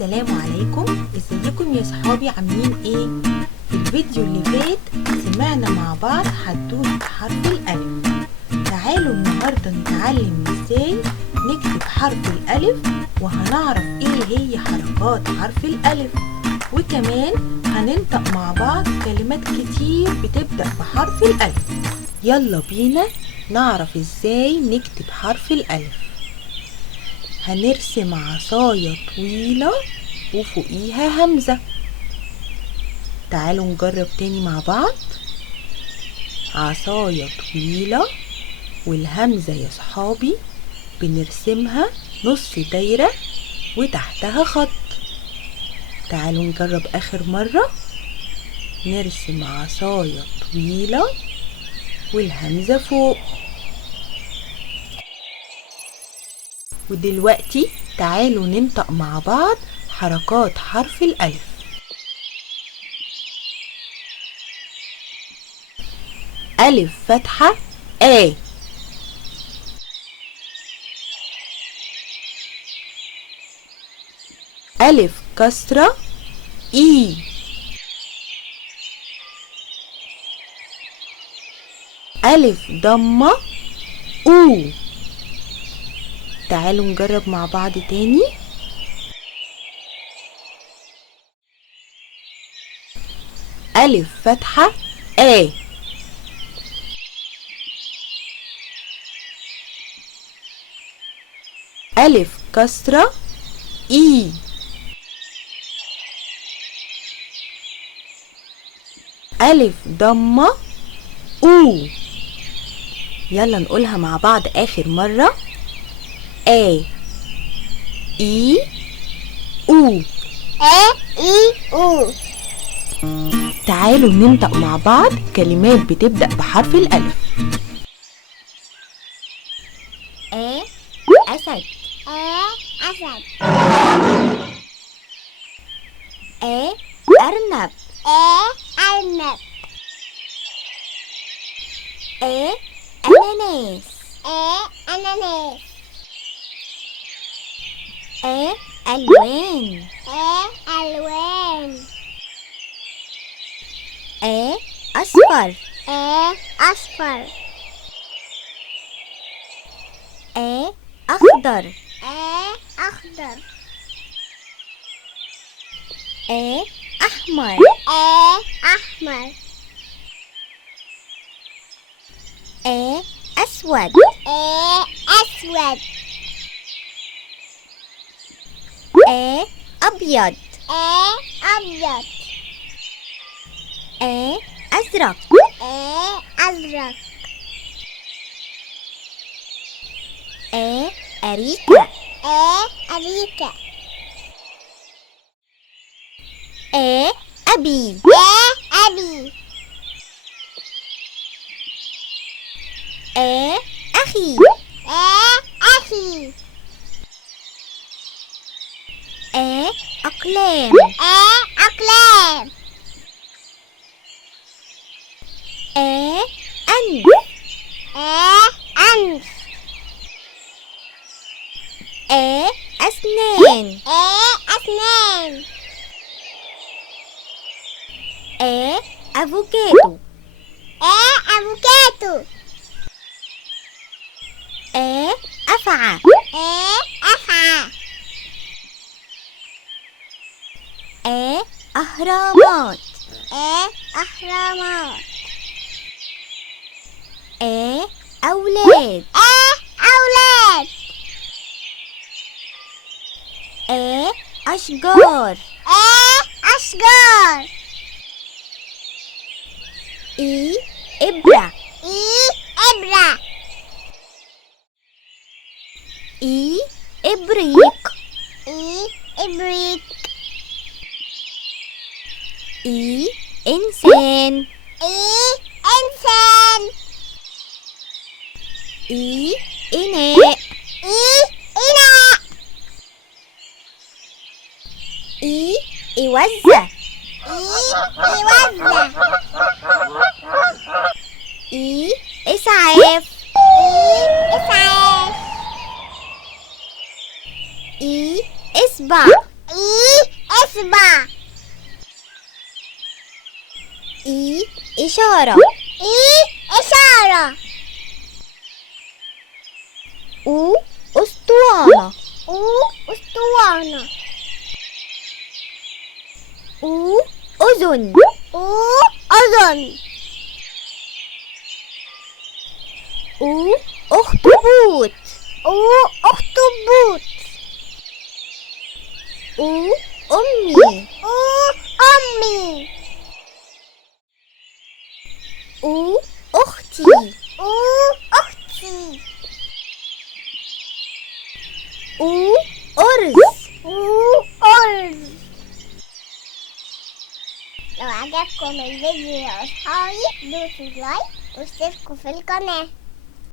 السلام عليكم. ازيكم يا صحابي؟ عاملين ايه؟ في الفيديو اللي فات سمعنا مع بعض حدوته حرف الالف. تعالوا النهارده نتعلم ازاي نكتب حرف الالف، وهنعرف ايه هي حركات حرف الالف، وكمان هننطق مع بعض كلمات كتير بتبدأ بحرف الالف. يلا بينا نعرف ازاي نكتب حرف الالف. هنرسم عصاية طويلة وفوقيها همزة. تعالوا نجرب تاني مع بعض. عصاية طويلة والهمزة يا صحابي بنرسمها نص دايرة وتحتها خط. تعالوا نجرب آخر مرة. نرسم عصاية طويلة والهمزة فوق. ودلوقتي تعالوا ننطق مع بعض حركات حرف الألف. ألف فتحة آ. ألف كسرة إي. ألف ضمه أو. تعالوا نجرب مع بعض تاني. ألف فتحة آ. ألف كسرة إي. ألف ضمه أو. يلا نقولها مع بعض آخر مرة. آ إي أو. آ إي أو. تعالوا ننطق مع بعض كلمات بتبدأ بحرف الألف. أسد. أسد. أرنب. أرنب. أناناس. أناناس. ألوان. ألوان. أصفر. أصفر. أخضر. أخضر. أحمر. أحمر. أسود. أسود. أبيض. أبيض. أزرق. أزرق. أريكة. أريكة. أبي. أبي. أخي. أخي. أقلام. أقلام. أنف. أنف. أسنان. أسنان. أفوكادو. أفوكادو. أفعى. أفعى. أهرامات. أهرامات. أولاد. أولاد. أشجار. أشجار. إبرة. إبرة. إبريق. إبريق. إنسان. إنسان. إناء. إناء. إوزة. إوزة. إسعاف. إسعاف. إصبع. إصبع. إي إشارة. إي إشارة. أو أسطوانة. أو أسطوانة. أو أذن. أو أذن. أو أخطبوط. أو أخطبوط. أو أمي. أو أمي. أو أختي. أو أختي. أو أرز. أو أرز. لو عجبكم الفيديو يا أصحابي دوسوا لايك واشتركوا في القناة.